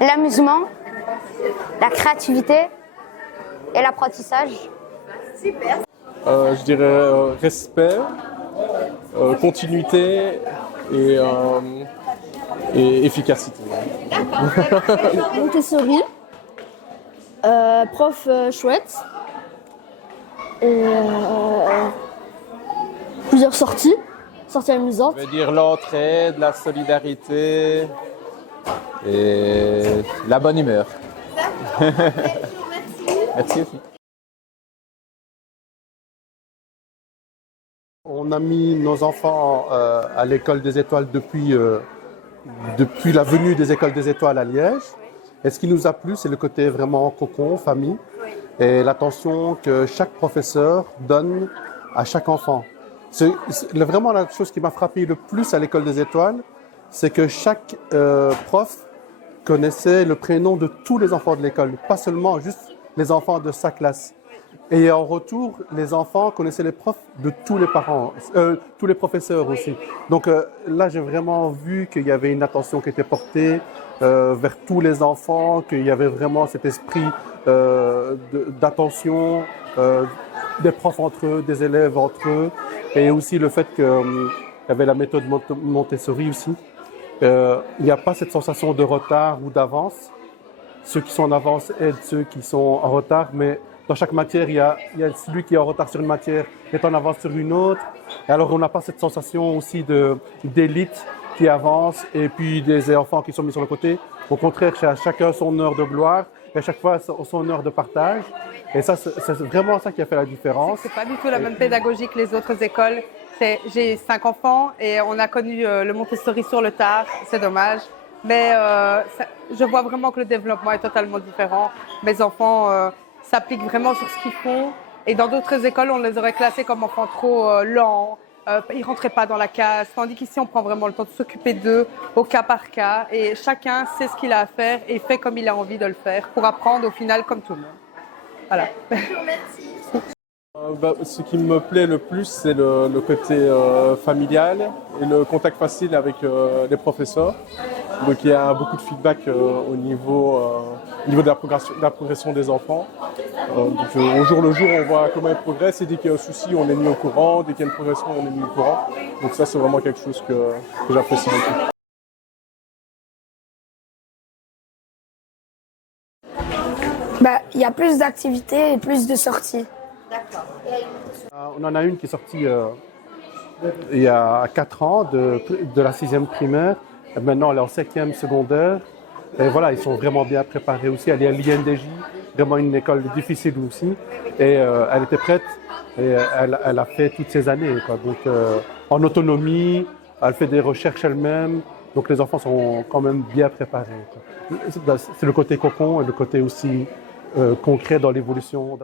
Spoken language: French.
l'amusement, la créativité et l'apprentissage. Super. Je dirais respect, continuité et efficacité. Montessori, prof chouette, et plusieurs sorties amusantes. Je veux dire l'entraide, la solidarité et la bonne humeur. Merci aussi. On a mis nos enfants à l'école des étoiles depuis la venue des écoles des étoiles à Liège. Et ce qui nous a plu, c'est le côté vraiment cocon, famille, et l'attention que chaque professeur donne à chaque enfant. Vraiment la chose qui m'a frappé le plus à l'école des étoiles, c'est que chaque prof connaissait le prénom de tous les enfants de l'école, pas seulement juste les enfants de sa classe. Et en retour, les enfants connaissaient les profs de tous les parents, tous les professeurs aussi. Donc là, j'ai vraiment vu qu'il y avait une attention qui était portée vers tous les enfants, qu'il y avait vraiment cet esprit d'attention des profs entre eux, des élèves entre eux, et aussi le fait qu'il y avait la méthode Montessori aussi. Il n'y a pas cette sensation de retard ou d'avance. Ceux qui sont en avance aident ceux qui sont en retard, mais dans chaque matière, il y a celui qui est en retard sur une matière qui est en avance sur une autre. Et alors, on n'a pas cette sensation aussi d'élite qui avance et puis des enfants qui sont mis sur le côté. Au contraire, chacun son heure de gloire et à chaque fois son heure de partage. Et ça, c'est vraiment ça qui a fait la différence. C'est pas du tout la même pédagogie que les autres écoles. J'ai 5 enfants et on a connu le Montessori sur le tard. C'est dommage. Mais je vois vraiment que le développement est totalement différent. Mes enfants s'appliquent vraiment sur ce qu'ils font. Et dans d'autres écoles, on les aurait classés comme enfants trop lents. Ils ne rentraient pas dans la case. Tandis qu'ici, on prend vraiment le temps de s'occuper d'eux au cas par cas. Et chacun sait ce qu'il a à faire et fait comme il a envie de le faire pour apprendre au final comme tout le monde. Voilà. Ce qui me plaît le plus, c'est le côté familial et le contact facile avec les professeurs. Donc il y a beaucoup de feedback au niveau de la progression des enfants. Donc, au jour le jour, on voit comment ils progressent et dès qu'il y a un souci, on est mis au courant. Dès qu'il y a une progression, on est mis au courant. Donc ça, c'est vraiment quelque chose que j'apprécie beaucoup. Il y a plus d'activités et plus de sorties. D'accord. On en a une qui est sortie il y a 4 ans de la 6e primaire. Et maintenant, elle est en 5e secondaire. Et voilà, ils sont vraiment bien préparés aussi. Elle est à l'INDJ, vraiment une école difficile aussi. Et elle était prête et elle a fait toutes ces années, quoi. Donc, en autonomie, elle fait des recherches elle-même. Donc, les enfants sont quand même bien préparés, quoi. C'est le côté cocon et le côté aussi concret dans l'évolution.